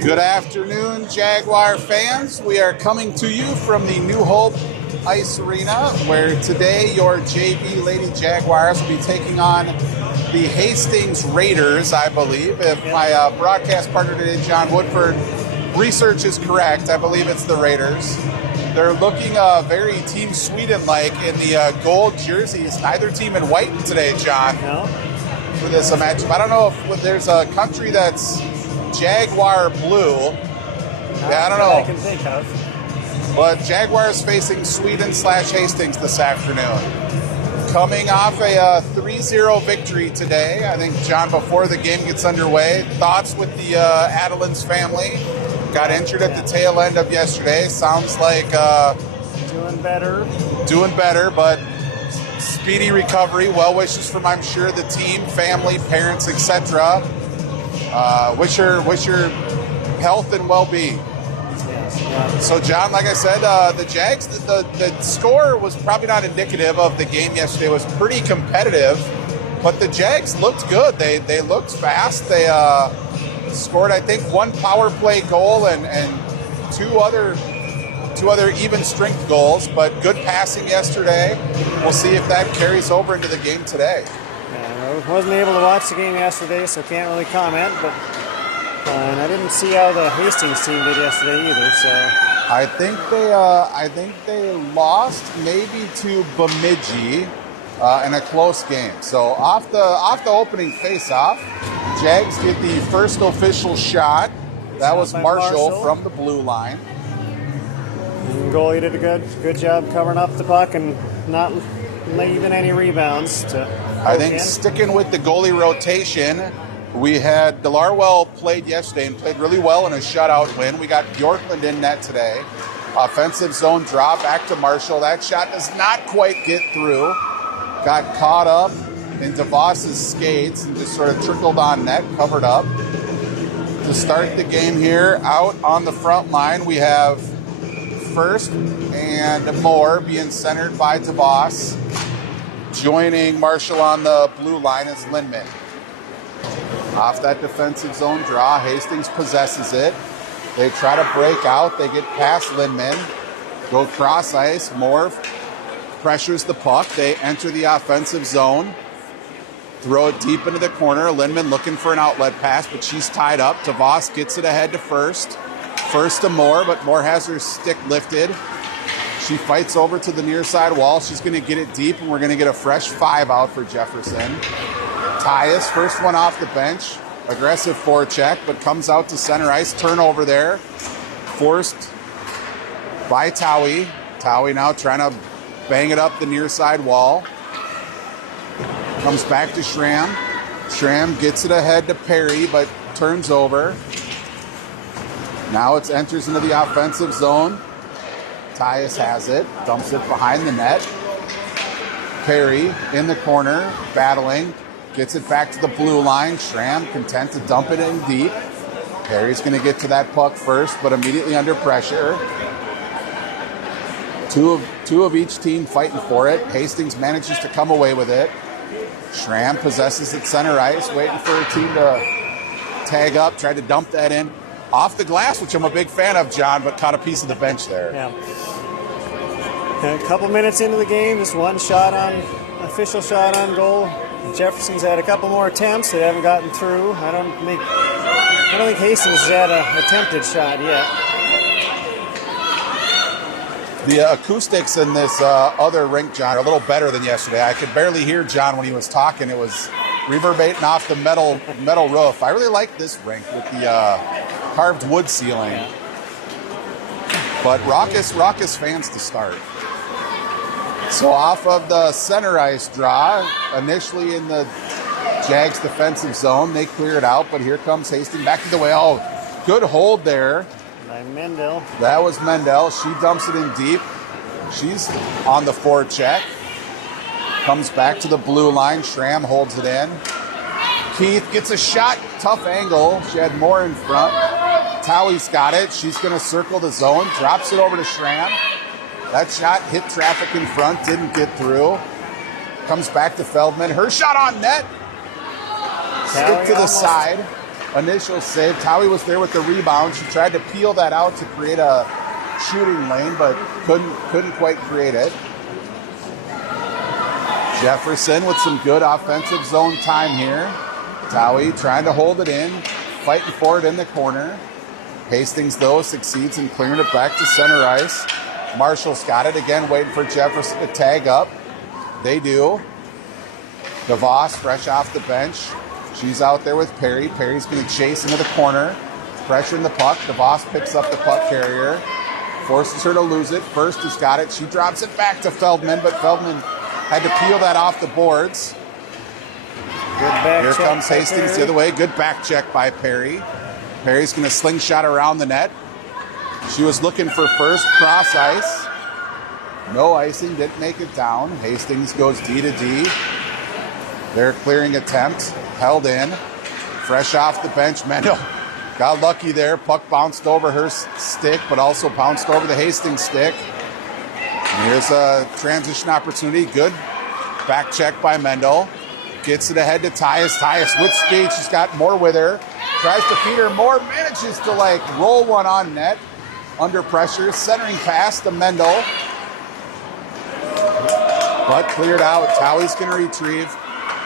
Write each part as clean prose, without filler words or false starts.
Good afternoon, Jaguar fans. We are coming to you from the New Hope Ice Arena, where today your JV Lady Jaguars will be taking on the Hastings Raiders, I believe. If my broadcast partner today, John Woodford, research is correct, I believe it's the Raiders. They're looking very Team Sweden-like in the gold jerseys. Neither team in white today, John, for this matchup. I don't know if there's a country that's Jaguar blue. I don't know. I can think of. But Jaguars facing Sweden/Hastings this afternoon. Coming off a 3-0 victory today. I think, John, before the game gets underway, thoughts with the Adelins family. Got injured at the tail end of yesterday. Sounds like doing better. Doing better, but speedy recovery. Well wishes from, I'm sure, the team, family, parents, etc. Wish her health and well-being. So, John, like I said, the Jags, the score was probably not indicative of the game yesterday. It was pretty competitive, but the Jags looked good. They looked fast. They scored, I think, one power play goal and two other even strength goals, but good passing yesterday. We'll see if that carries over into the game today. I wasn't able to watch the game yesterday, so can't really comment, but and I didn't see how the Hastings team did yesterday either. So I think they lost maybe to Bemidji in a close game. So off the opening face-off, Jags get the first official shot. That was Marshall from the blue line. And goalie did a good job covering up the puck and not leaving any rebounds to. I think sticking with the goalie rotation, we had Delarwell played yesterday and played really well in a shutout win. We got Bjorklund in net today. Offensive zone draw back to Marshall. That shot does not quite get through. Got caught up in DeVos's skates and just sort of trickled on net, covered up. To start the game here, out on the front line, we have First and Moore being centered by DeVos. Joining Marshall on the blue line is Lindman. Off that defensive zone draw, Hastings possesses it. They try to break out. They get past Lindman. Go cross ice. Moore pressures the puck. They enter the offensive zone. Throw it deep into the corner. Lindman looking for an outlet pass, but she's tied up. DeVos gets it ahead to First. First to Moore, but Moore has her stick lifted. She fights over to the near side wall. She's going to get it deep, and we're going to get a fresh 5 out for Jefferson. Tyus, first one off the bench. Aggressive forecheck, but comes out to center ice. Turnover there. Forced by Towie. Towie now trying to bang it up the near side wall. Comes back to Schramm. Schramm gets it ahead to Perry, but turns over. Now it enters into the offensive zone. Tyus has it, dumps it behind the net. Perry in the corner, battling, gets it back to the blue line. Schramm content to dump it in deep. Perry's going to get to that puck first, but immediately under pressure. Two of each team fighting for it. Hastings manages to come away with it. Schramm possesses it center ice, waiting for her team to tag up, tried to dump that in. Off the glass, which I'm a big fan of, John, but caught a piece of the bench there. Yeah. A couple minutes into the game, just one official shot on goal. Jefferson's had a couple more attempts. They haven't gotten through. I don't think Hastings has had an attempted shot yet. The acoustics in this other rink, John, are a little better than yesterday. I could barely hear John when he was talking. It was reverberating off the metal roof. I really like this rink with the carved wood ceiling. Yeah. But raucous fans to start. So off of the center ice draw, initially in the Jags defensive zone, they clear it out, but here comes Hastings back to the way. Oh, good hold there. By Mendel. That was Mendel. She dumps it in deep. She's on the forecheck. Comes back to the blue line. Schramm holds it in. Keith gets a shot. Tough angle. She had more in front. Towie's got it. She's going to circle the zone. Drops it over to Schramm. That shot hit traffic in front. Didn't get through. Comes back to Feldman. Her shot on net. Stick to the side. initial save. Towie was there with the rebound. She tried to peel that out to create a shooting lane, but couldn't quite create it. Jefferson with some good offensive zone time here. Towie trying to hold it in, fighting for it in the corner. Hastings, though, succeeds in clearing it back to center ice. Marshall's got it again, waiting for Jefferson to tag up. They do. DeVos, fresh off the bench. She's out there with Perry. Perry's going to chase into the corner, pressuring the puck. DeVos picks up the puck carrier, forces her to lose it. First has got it. She drops it back to Feldman, but Feldman had to peel that off the boards. Good back Here check comes by Hastings Perry. the other way. Good back check by Perry. Perry's going to slingshot around the net. She was looking for first cross ice. No icing, didn't make it down. Hastings goes D to D. Their clearing attempt, held in. Fresh off the bench, Mendel got lucky there. Puck bounced over her stick, but also bounced over the Hastings stick. And here's a transition opportunity. Good back check by Mendel. Gets it ahead to Tyus. Tyus with speed. She's got more with her. Tries to feed her more. Manages to roll one on net. Under pressure. Centering pass to Mendel. But cleared out. Towie's going to retrieve.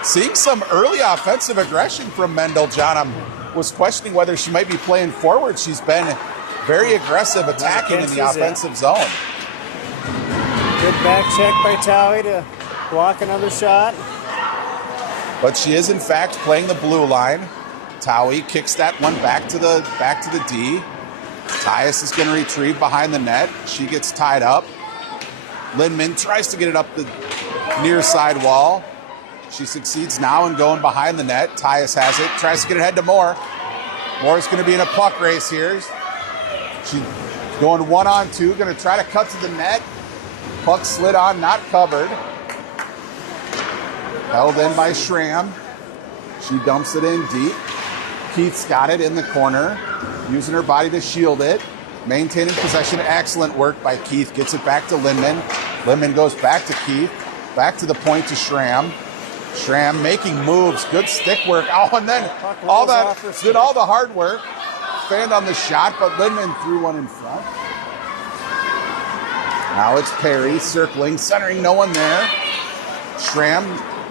Seeing some early offensive aggression from Mendel, John. I was questioning whether she might be playing forward. She's been very aggressive attacking in the offensive zone. Good back check by Towie to block another shot. But she is in fact playing the blue line. Towie kicks that one back to the D. Tyus is going to retrieve behind the net. She gets tied up. Lindman tries to get it up the near side wall. She succeeds now in going behind the net. Tyus has it. Tries to get it ahead to Moore. Moore's going to be in a puck race here. She's going 1-on-2. Going to try to cut to the net. Puck slid on, not covered. Held in by Schramm. She dumps it in deep. Keith's got it in the corner, using her body to shield it. Maintaining possession. Excellent work by Keith. Gets it back to Lindman. Lindman goes back to Keith. Back to the point to Schramm. Schramm making moves. Good stick work. Oh, and then all that did all the hard work. Fanned on the shot, but Lindman threw one in front. Now it's Perry circling, centering, no one there. Schramm,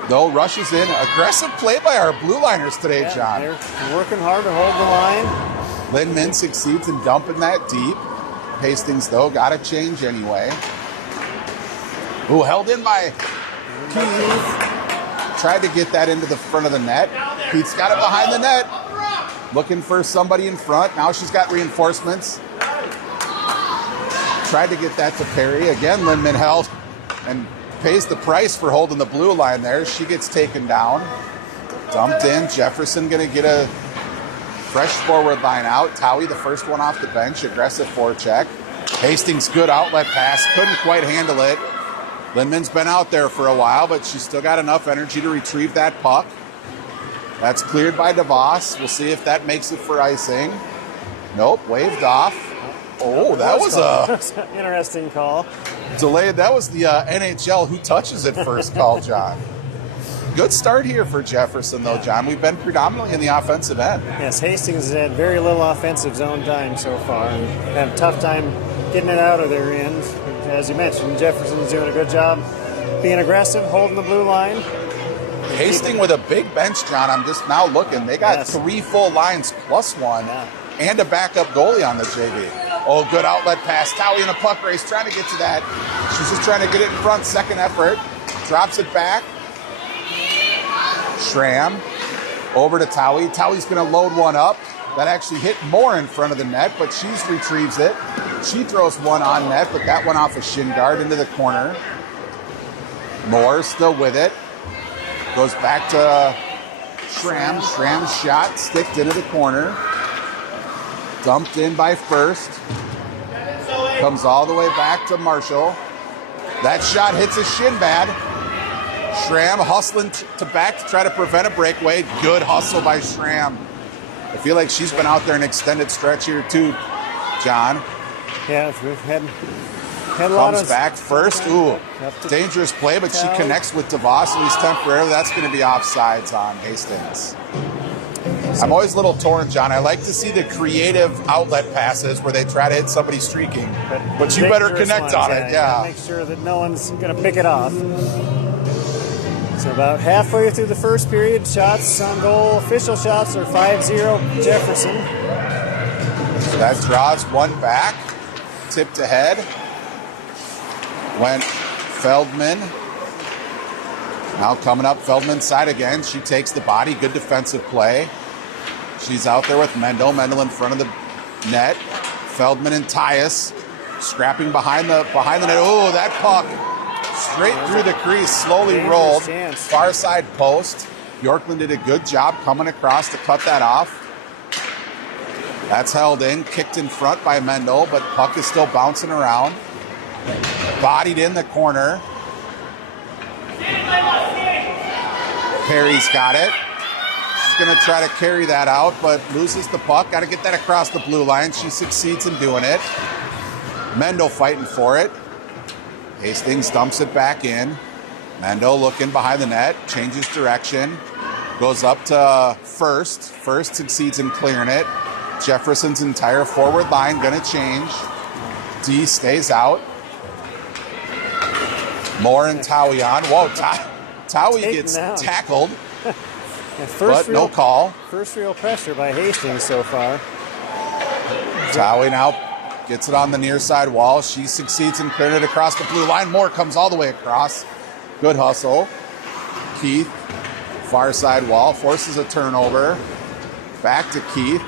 though, rushes in. Aggressive play by our blue liners today, John. They're working hard to hold the line. Lindman succeeds in dumping that deep. Hastings, though, got a change anyway. Ooh, held in by Keith. Tried to get that into the front of the net. Keith's got it behind the net. Looking for somebody in front. Now she's got reinforcements. Tried to get that to Perry. Again, Lindman held and pays the price for holding the blue line there. She gets taken down. Dumped in. Jefferson going to get a fresh forward line out. Towie, the first one off the bench. Aggressive forecheck. Hastings, good outlet pass. Couldn't quite handle it. Lindman's been out there for a while, but she's still got enough energy to retrieve that puck. That's cleared by DeVos. We'll see if that makes it for icing. Nope, waved off. Oh, that was a interesting call. Delayed. That was the NHL who touches it first call, John. Good start here for Jefferson, though, John. We've been predominantly in the offensive end. Yes, Hastings has had very little offensive zone time so far and had a tough time getting it out of their end. As you mentioned, Jefferson's doing a good job being aggressive, holding the blue line. Hastings with a big bench, John. I'm just now looking. They got 3 full lines plus one and a backup goalie on the JV. Oh, good outlet pass. Towie in a puck race, trying to get to that. She's just trying to get it in front. Second effort. Drops it back. Schramm over to Towie. Towie's going to load one up. That actually hit more in front of the net, but she retrieves it. She throws one on net, but that went off a shin guard into the corner. Moore still with it. Goes back to Schramm. Schramm's shot sticked into the corner. Dumped in by First. Comes all the way back to Marshall. That shot hits a shin pad. Schramm hustling to back to try to prevent a breakaway. Good hustle by Schramm. I feel like she's been out there an extended stretch here too, John. Yeah, we've had a lot Comes of... back First. Ooh, dangerous play, but she connects with DeVos, at least temporarily. That's going to be offsides on Hastings. I'm always a little torn, John. I like to see the creative outlet passes where they try to hit somebody streaking, but you better connect on it. Yeah. Make sure that no one's going to pick it off. So about halfway through the first period, shots on goal, official shots are 5-0 Jefferson. So that draws one back, tipped ahead. Went Feldman. Now coming up Feldman's side again. She takes the body. Good defensive play. She's out there with Mendel. Mendel in front of the net. Feldman and Tyus scrapping behind the net. Oh, that puck straight through the crease, slowly rolled. Far side post. Yorkland did a good job coming across to cut that off. That's held in, kicked in front by Mendel, but puck is still bouncing around. Bodied in the corner. Perry's got it. She's going to try to carry that out, but loses the puck. Got to get that across the blue line. She succeeds in doing it. Mendel fighting for it. Hastings dumps it back in. Mendel looking behind the net, changes direction, goes up to First. First succeeds in clearing it. Jefferson's entire forward line going to change. D stays out. Moore and Towie on. Whoa, Towie gets tackled, but no call. First real pressure by Hastings so far. Towie now gets it on the near side wall. She succeeds in clearing it across the blue line. Moore comes all the way across. Good hustle. Keith, far side wall, forces a turnover. Back to Keith.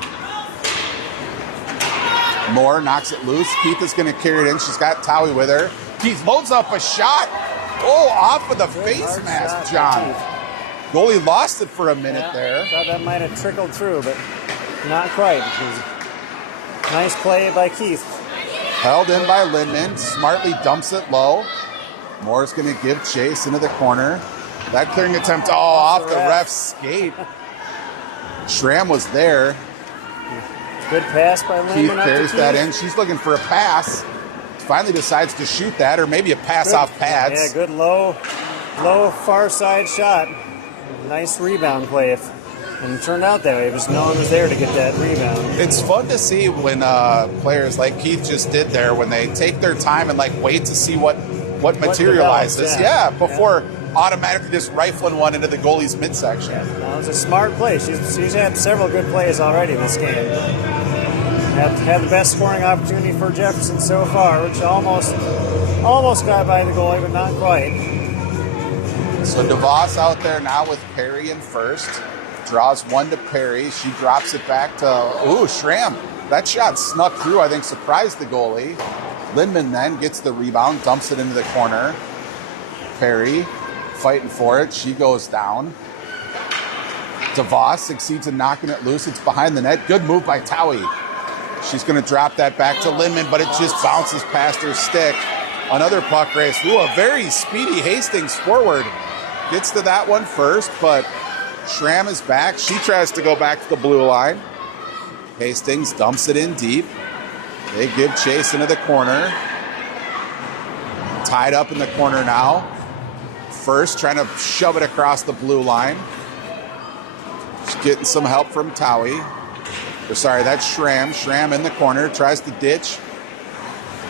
Moore knocks it loose. Keith is going to carry it in. She's got Towie with her. Keith loads up a shot. Oh, off of the face mask, John. Goalie lost it for a minute there. Thought that might have trickled through, but not quite. Nice play by Keith. Held in by Lindman. Smartly dumps it low. Moore's going to give chase into the corner. That clearing attempt, off the ref's skate. Schramm was there. Good pass by Lindman. Keith carries that in. She's looking for a pass. Finally decides to shoot that, or maybe a pass off pads. Yeah, good low far side shot. Nice rebound play. And it turned out that way. It was no one was there to get that rebound. It's fun to see when players like Keith just did there, when they take their time and wait to see what materializes. Before automatically just rifling one into the goalie's midsection. That was a smart play. She's had several good plays already in this game. Had the best scoring opportunity for Jefferson so far, which almost got by the goalie, but not quite. So DeVos out there now with Perry in first. Draws one to Perry. She drops it back to, Schramm. That shot snuck through, I think surprised the goalie. Lindman then gets the rebound, dumps it into the corner. Perry fighting for it. She goes down. DeVos succeeds in knocking it loose. It's behind the net. Good move by Towie. She's going to drop that back to Lindman, but it just bounces past her stick. Another puck race. A very speedy Hastings forward. Gets to that one first, but Schramm is back. She tries to go back to the blue line. Hastings dumps it in deep. They give chase into the corner. Tied up in the corner now. First trying to shove it across the blue line. She's getting some help from Towie. That's Schramm. Schramm in the corner, tries to ditch.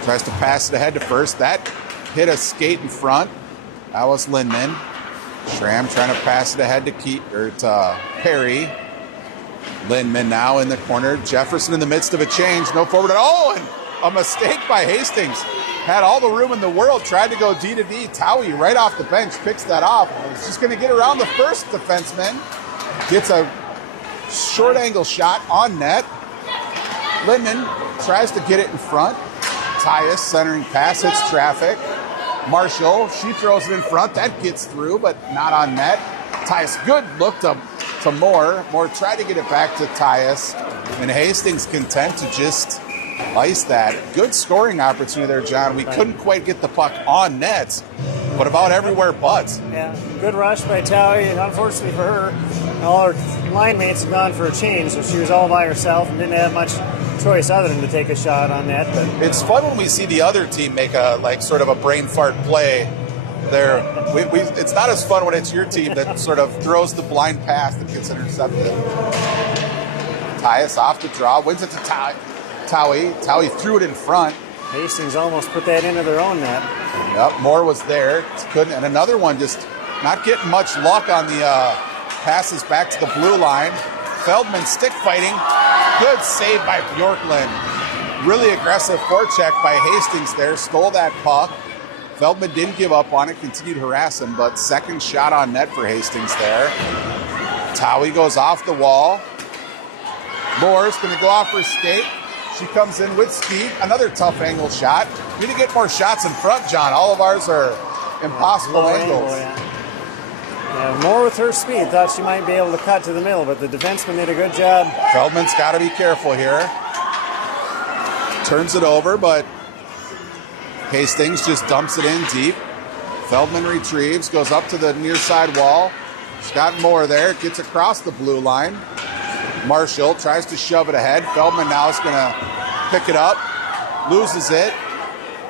Tries to pass it ahead to first. That hit a skate in front. That was Lindman. Schramm trying to pass it ahead to Perry. Lindman now in the corner. Jefferson in the midst of a change. No forward at all. And a mistake by Hastings. Had all the room in the world. Tried to go D to D. Towie right off the bench picks that off. She's going to get around the first defenseman. Gets a short angle shot on net. Lindman tries to get it in front. Tyus centering pass, hits traffic. Marshall, she throws it in front. That gets through, but not on net. Tyus, good look to Moore. Moore tried to get it back to Tyus. And Hastings content to just ice that. Good scoring opportunity there, John. We couldn't quite get the puck on net, but about everywhere but. Yeah, good rush by Towie, and unfortunately for her, all her line mates have gone for a change, so she was all by herself and didn't have much choice other than to take a shot on net. But it's fun when we see the other team make a sort of a brain fart play. There, it's not as fun when it's your team that sort of throws the blind pass that gets intercepted. Tyus off the draw, wins it to Towie. Towie threw it in front. Hastings almost put that into their own net. Yep, Moore was there. Couldn't, and another one just not getting much luck on the passes back to the blue line. Feldman stick fighting. Good save by Bjorklund. Really aggressive forecheck by Hastings there. Stole that puck. Feldman didn't give up on it, continued harassing, but second shot on net for Hastings there. Towie goes off the wall. Moore's going to go off her skate. She comes in with speed. Another tough angle shot. We need to get more shots in front, John. All of ours are impossible angles. Yeah, Moore with her speed thought she might be able to cut to the middle, but the defenseman did a good job. Feldman's got to be careful here. Turns it over, but Hastings just dumps it in deep. Feldman retrieves, goes up to the near side wall. She's got Moore there, gets across the blue line. Marshall tries to shove it ahead. Feldman now is going to pick it up, loses it.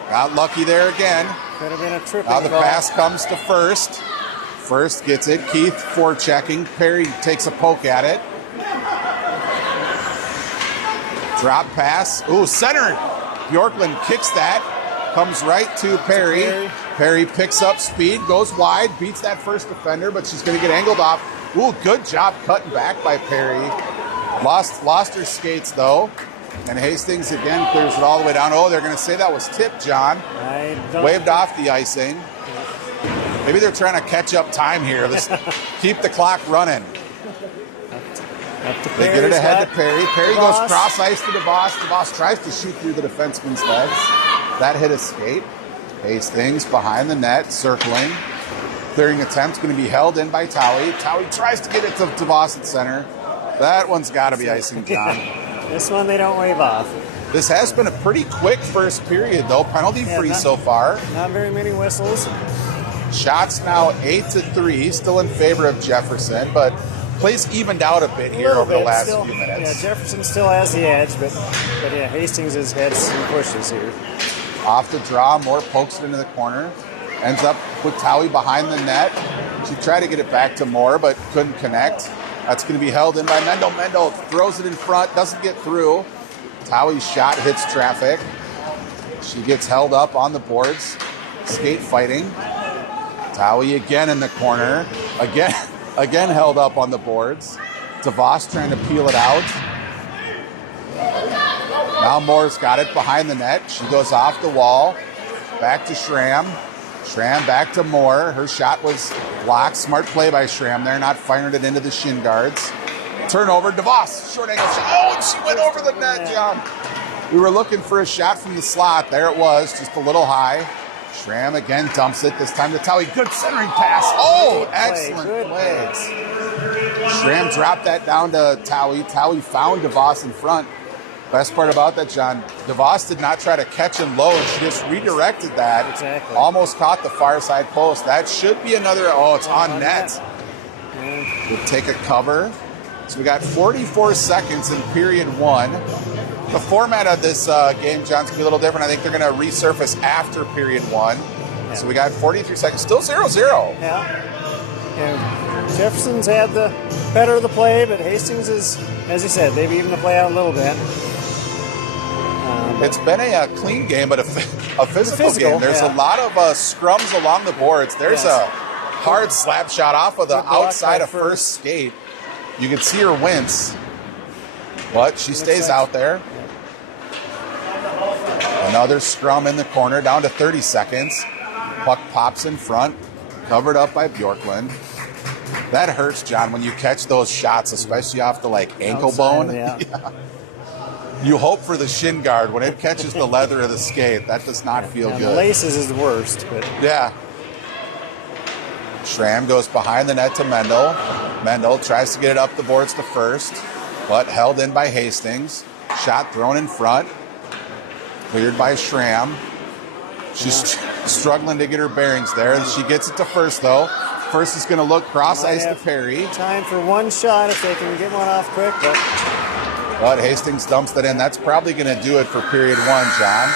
Got lucky there again. Could have been a tripping Now the goal. pass comes to First. First gets it. Keith forechecking. Perry takes a poke at it. Drop pass. Ooh, center. Bjorklund kicks that. Comes right to Perry. Perry picks up speed, goes wide, beats that first defender, but she's going to get angled off. Ooh, good job cutting back by Perry. Lost her skates, though. And Hastings, again, clears it all the way down. Oh, they're going to say that was tipped, John. Waved off the icing. Maybe they're trying to catch up time here. Let's keep the clock running. They get it ahead to Perry. Perry goes cross ice to DeVos. DeVos tries to shoot through the defenseman's legs. That hit a skate. Hastings behind the net, circling. Clearing attempt going to be held in by Towie. Towie tries to get it to DeVos at center. That one's got to be icing, John. This one they don't wave off. This has been a pretty quick first period, though. Penalty-free so far. Not very many whistles. Shots now 8-3, still in favor of Jefferson, but plays evened out a bit here over the last few minutes. Yeah, Jefferson still has the edge, but yeah, Hastings has had some pushes here. Off the draw, Moore pokes it into the corner. Ends up with Towie behind the net. She tried to get it back to Moore, but couldn't connect. That's going to be held in by Mendel. Mendel throws it in front, doesn't get through. Towie's shot hits traffic. She gets held up on the boards. Skate fighting. Towie again in the corner. Again held up on the boards. DeVos trying to peel it out. Now Moore's got it behind the net. She goes off the wall. Back to Schramm. Schramm back to Moore. Her shot was blocked. Smart play by Schramm there, not firing it into the shin guards. Turnover, DeVos. Short angle shot. Oh, and she went over the net, John. We were looking for a shot from the slot. There it was, just a little high. Schramm again dumps it, this time to Towie. Good centering pass. Oh, excellent play. Schramm dropped that down to Towie. Towie found DeVos in front. Best part about that, John, DeVos did not try to catch and load. She just redirected that. Exactly. Almost caught the far side post. That should be another, it's on net. We'll take a cover. So we got 44 seconds in period one. The format of this game, John's going to be a little different. I think they're going to resurface after period one. Yeah. So we got 43 seconds. Still 0-0. Yeah. Jefferson's had the better of the play, but Hastings is, as he said, they've evened the play out a little bit. It's been a clean game, but a physical game. There's a lot of scrums along the boards. There's a hard slap shot off of the outside of first skate. You can see her wince, but she stays out there. Another scrum in the corner, down to 30 seconds. Puck pops in front, covered up by Bjorklund. That hurts, John, when you catch those shots, especially off the ankle bone. Yeah. You hope for the shin guard when it catches the leather of the skate. That does not feel good. The laces is the worst. But. Yeah. Schramm goes behind the net to Mendel. Mendel tries to get it up the boards to First, but held in by Hastings. Shot thrown in front. Cleared by Schramm. She's struggling to get her bearings there. She gets it to First, though. First is going to look cross ice to Perry. Time for one shot if they can get one off quick. But Hastings dumps that in. That's probably going to do it for period one, John.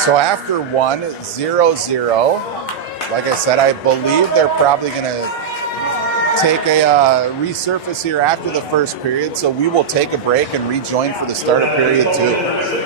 So after 0-0, like I said, I believe they're probably going to take a resurface here after the first period, so we will take a break and rejoin for the start of period 2.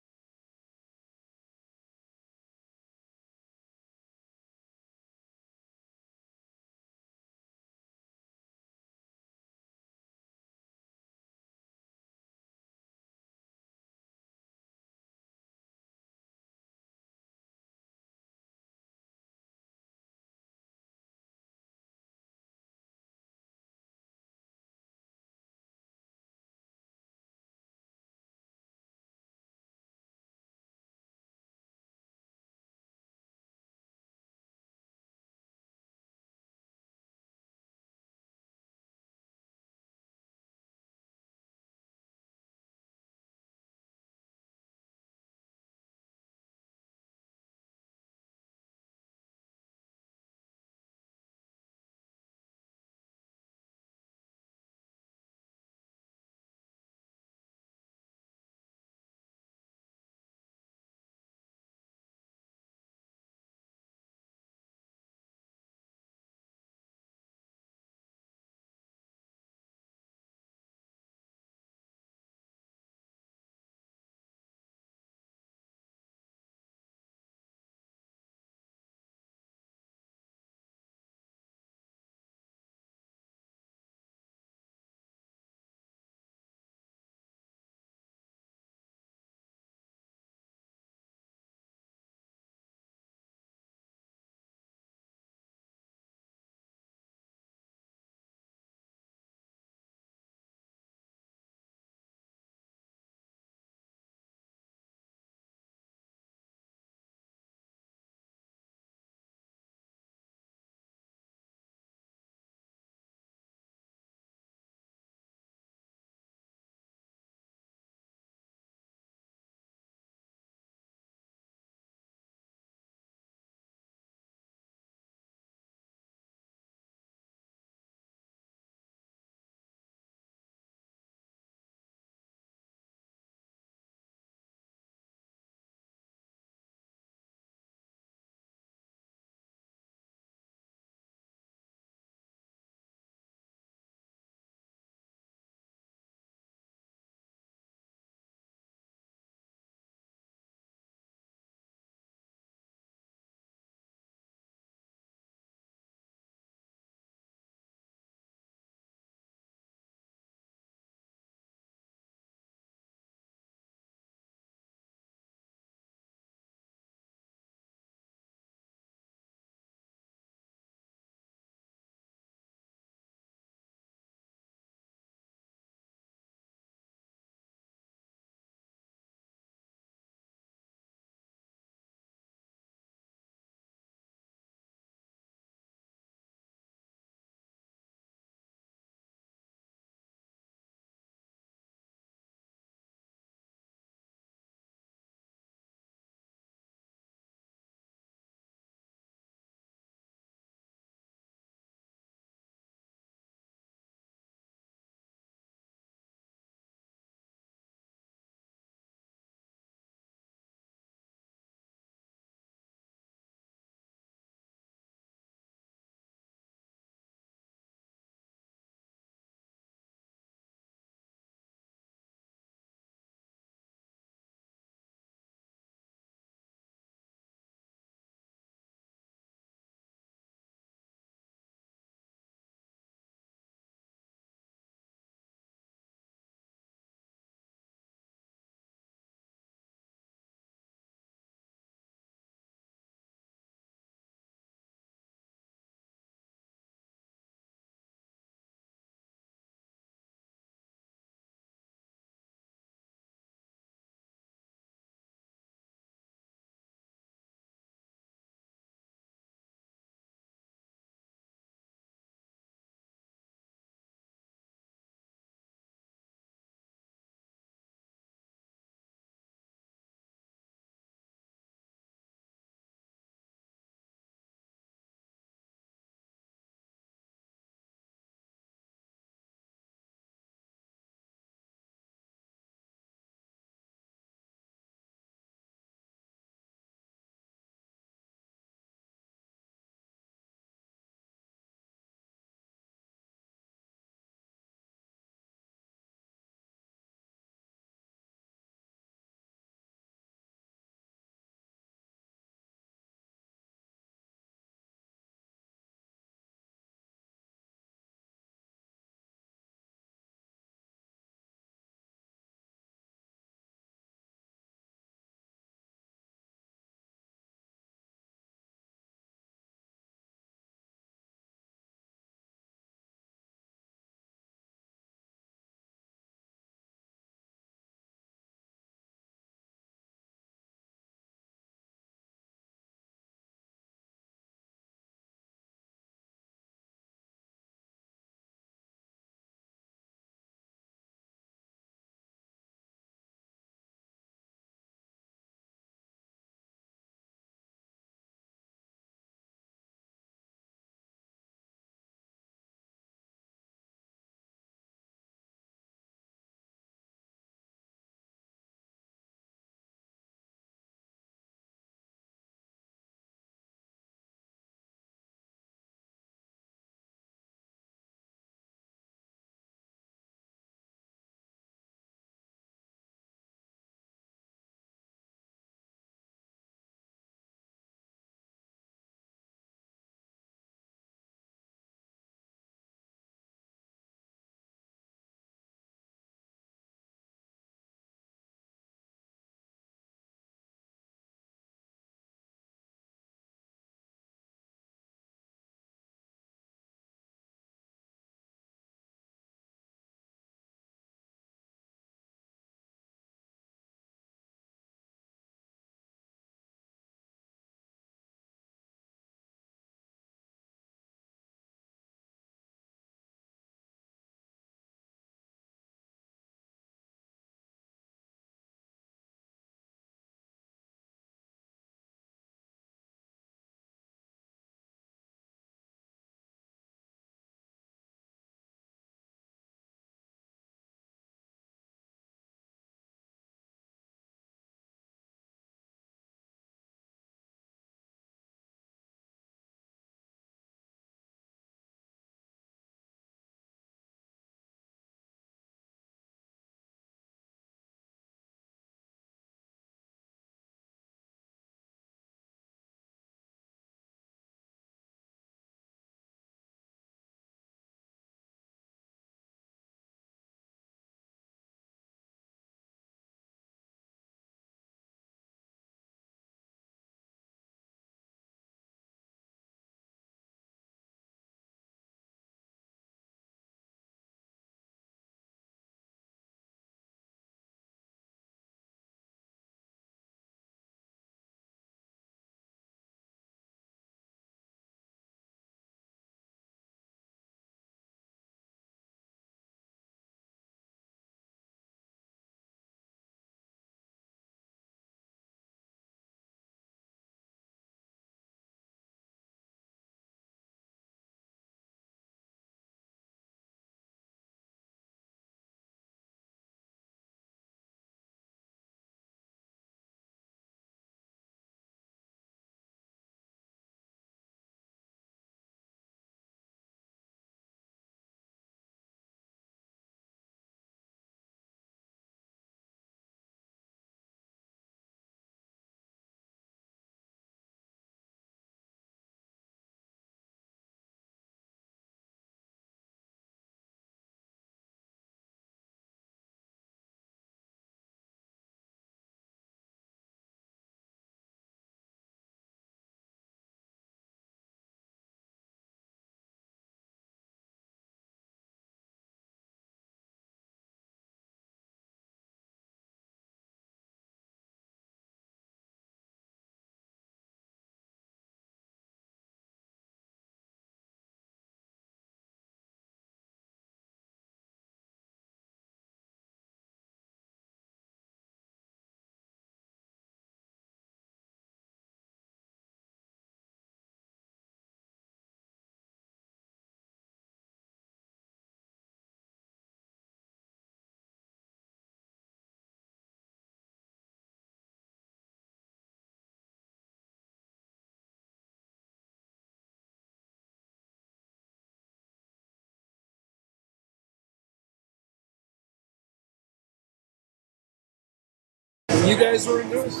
You guys were in news.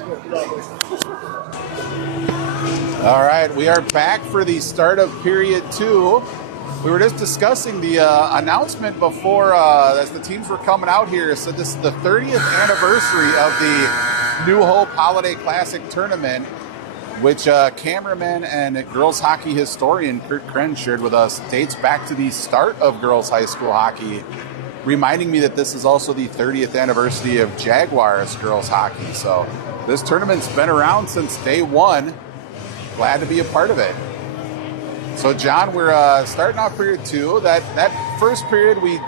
All right, we are back for the start of period 2. We were just discussing the announcement before as the teams were coming out here. So this is the 30th anniversary of the New Hope Holiday Classic Tournament, which cameraman and girls hockey historian Kurt Kren shared with us. Dates back to the start of girls high school hockey, reminding me that this is also the 30th anniversary of Jaguars girls hockey. So this tournament's been around since day one. Glad to be a part of it. So John, we're starting off period 2. That first period we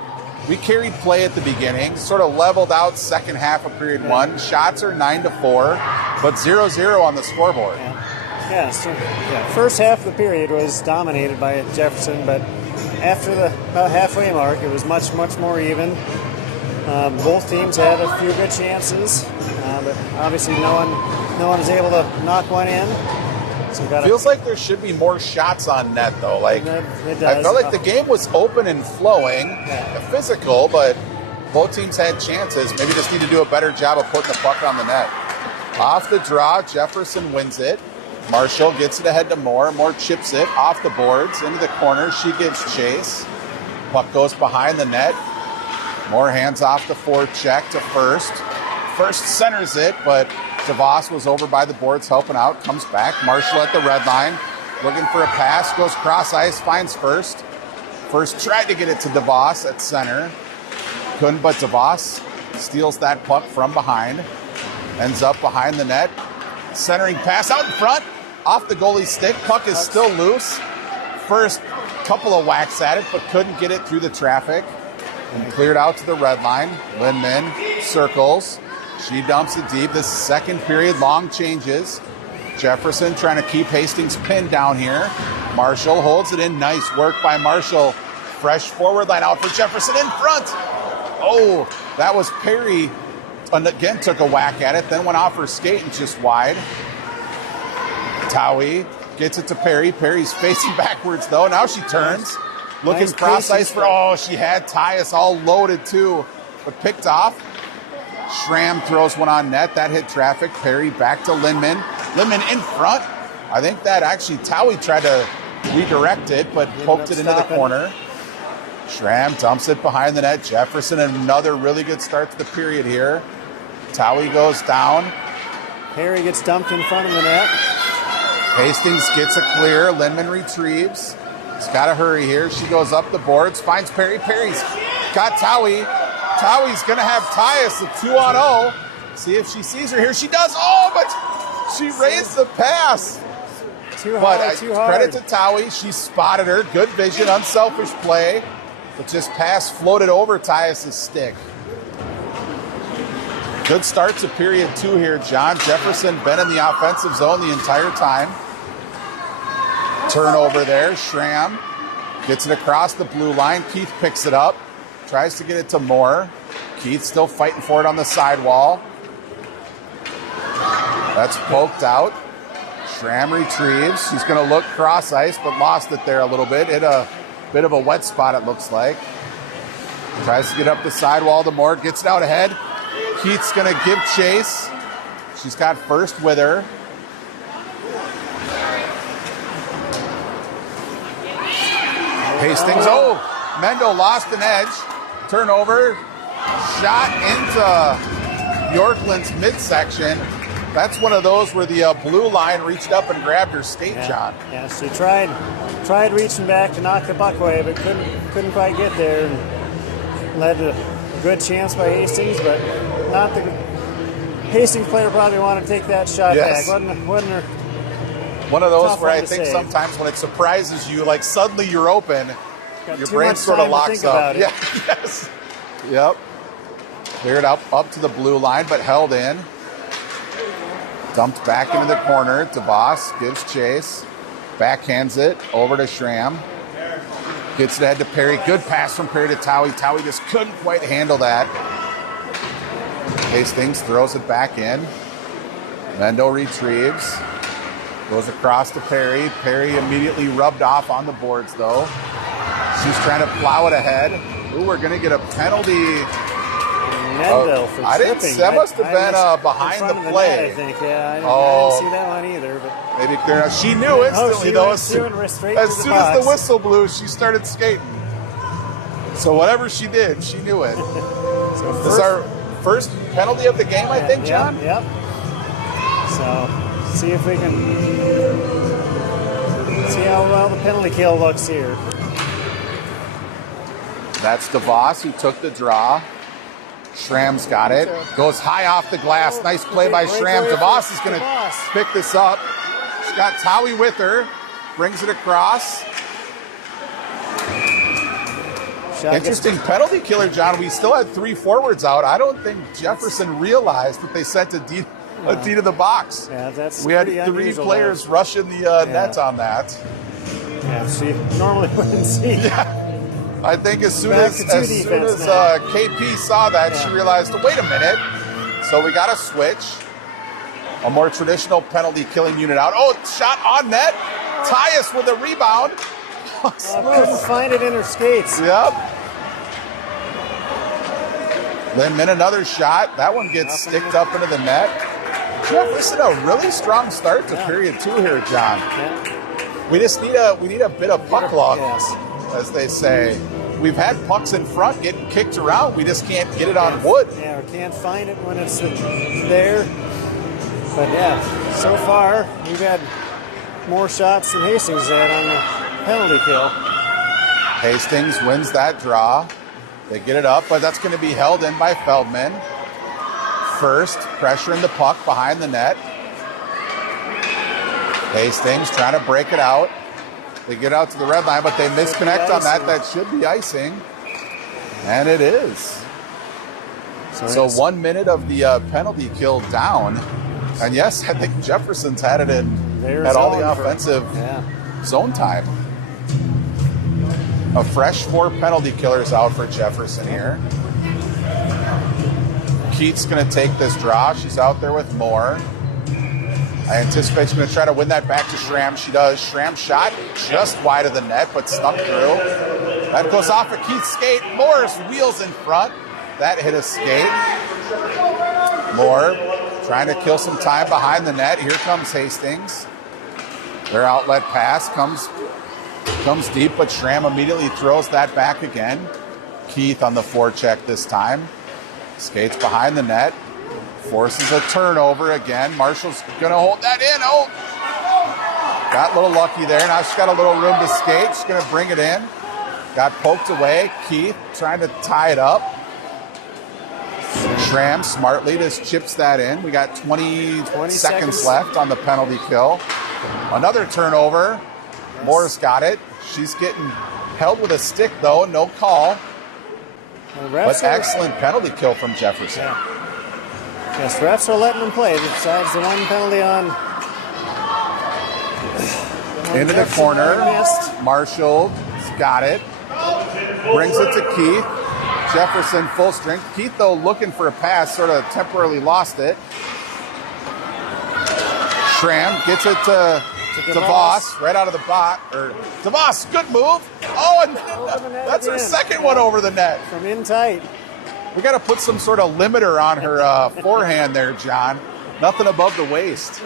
carried play at the beginning, sort of leveled out second half of period 1. Shots are 9-4, but 0-0 on the scoreboard. First half of the period was dominated by Jefferson, but after the about halfway mark, it was much more even. Both teams had a few good chances, but obviously no one was able to knock one in. So feels like there should be more shots on net, though. Like it does. I felt like the game was open and flowing, physical, but both teams had chances. Maybe just need to do a better job of putting the puck on the net. Off the draw, Jefferson wins it. Marshall gets it ahead to Moore. Moore chips it off the boards into the corner. She gives chase. Puck goes behind the net. Moore hands off the forecheck to First. First centers it, but DeVos was over by the boards helping out. Comes back. Marshall at the red line. Looking for a pass. Goes cross ice. Finds First. First tried to get it to DeVos at center. Couldn't, but DeVos steals that puck from behind. Ends up behind the net. Centering pass out in front. Off the goalie's stick. Puck is still loose. First couple of whacks at it, but couldn't get it through the traffic. And cleared out to the red line. Lindman circles. She dumps it deep. This second period, long changes. Jefferson trying to keep Hastings pinned down here. Marshall holds it in. Nice work by Marshall. Fresh forward line out for Jefferson in front. Oh, that was Perry. And again, took a whack at it. Then went off her skate and just wide. Towie gets it to Perry. Perry's facing backwards, though. Now she turns. Looking Nice cross ice patience. for, she had Tyus all loaded too, but picked off. Schramm throws one on net. That hit traffic. Perry back to Lindman. Lindman in front. I think that actually Towie tried to redirect it, but poked it into the corner. Schramm dumps it behind the net. Jefferson, another really good start to the period here. Towie goes down. Perry gets dumped in front of the net. Hastings gets a clear. Lindman retrieves. He's got to hurry here. She goes up the boards, finds Perry. Perry's got Towie. Towie's going to have Tyus, a 2-on-0. See if she sees her here. She does. Oh, but she raised the pass. Too hard. Credit to Towie. She spotted her. Good vision, unselfish play. But just pass floated over Tyus' stick. Good start to period 2 here, John. Jefferson been in the offensive zone the entire time. Turnover there. Schramm gets it across the blue line. Keith picks it up. Tries to get it to Moore. Keith still fighting for it on the sidewall. That's poked out. Schramm retrieves. She's going to look cross ice, but lost it there a little bit. Hit a bit of a wet spot, it looks like. Tries to get up the sidewall to Moore. Gets it out ahead. Keith's going to give chase. She's got First with her. Hastings. Mendo lost an edge. Turnover. Shot into Yorkland's midsection. That's one of those where the blue line reached up and grabbed her skate, John. Yeah, she tried reaching back to knock the puck away, but couldn't quite get there. And led to a good chance by Hastings, but not the Hastings player probably wanted to take that shot back. Wasn't her. One of those Tough where one I to think save. sometimes when it surprises you, like suddenly you're open, Got your too brain much sort of time to locks think up. about it. Yeah, yes. Yep. Cleared up to the blue line, but held in. Dumped back into the corner. DeVos gives chase. Backhands it over to Schramm. Gets it ahead to Perry. Good pass from Perry to Towie. Towie just couldn't quite handle that. Hastings throws it back in. Mendo retrieves. Goes across to Perry. Perry immediately rubbed off on the boards, though. She's trying to plow it ahead. Ooh, we're going to get a penalty. Mandel for I didn't. tripping. That must have I been was behind in front the of play. net, I think. Yeah, I didn't see that one either. But Maybe clear enough. She knew instantly, she though. went straight As to the soon as the box. whistle blew, she started skating. So whatever she did, she knew it. So This is our first penalty of the game, I think, John? Yep. So, see if we can see how well the penalty kill looks here. That's DeVos who took the draw. Schramm's got it. Goes high off the glass. Nice play by Schramm. DeVos is going to pick this up. She's got Towie with her. Brings it across. Interesting penalty killer, John. We still had 3 forwards out. I don't think Jefferson realized that they sent a D to the box. Yeah, that's we had pretty 3 unusual, players rushing the net on that. Yeah, she normally wouldn't see. Yeah. I think as soon Back as to two defense KP saw that, she realized, wait a minute. So we got a switch. A more traditional penalty killing unit out. Oh, shot on net. Tyus with a rebound. Couldn't find it in her skates. Yep. Lindman, another shot. That one gets sticked up into the net. Jefferson, a really strong start to period 2 here, John. Yeah. We just need a bit of puck luck, Yes. as they say. We've had pucks in front getting kicked around. We just can't get it on wood. Yeah, we can't find it when it's there. But yeah, so far we've had more shots than Hastings had on the penalty kill. Hastings wins that draw. They get it up, but that's going to be held in by Feldman. First, pressuring the puck behind the net. Hastings trying to break it out. They get out to the red line, but they misconnect on that. That should be icing. And it is. So 1 minute of the penalty kill down. And yes, I think Jefferson's had it in at all the offensive zone time. A fresh 4 penalty killers out for Jefferson here. Keith's going to take this draw. She's out there with Moore. I anticipate she's going to try to win that back to Schramm. She does. Schramm shot just wide of the net, but snuck through. That goes off a Keith's skate. Moore's wheels in front. That hit a skate. Moore trying to kill some time behind the net. Here comes Hastings. Their outlet pass comes deep, but Schramm immediately throws that back again. Keith on the forecheck this time. Skates behind the net. Forces a turnover again. Marshall's going to hold that in. Oh! Got a little lucky there. Now she's got a little room to skate. She's going to bring it in. Got poked away. Keith trying to tie it up. Schramm smartly just chips that in. We got 20 seconds left on the penalty kill. Another turnover. Moore's got it. She's getting held with a stick, though. No call. But excellent penalty kill from Jefferson. Yeah. Yes, refs are letting them play. Besides the one penalty on into the corner. Marshall's got it. Brings it to Keith. Jefferson full strength. Keith, though, looking for a pass, sort of temporarily lost it. Schramm gets it to DeVos, right out of the box. DeVos, good move. Oh, and that's her second one over the net. From in tight. We got to put some sort of limiter on her forehand there, John. Nothing above the waist.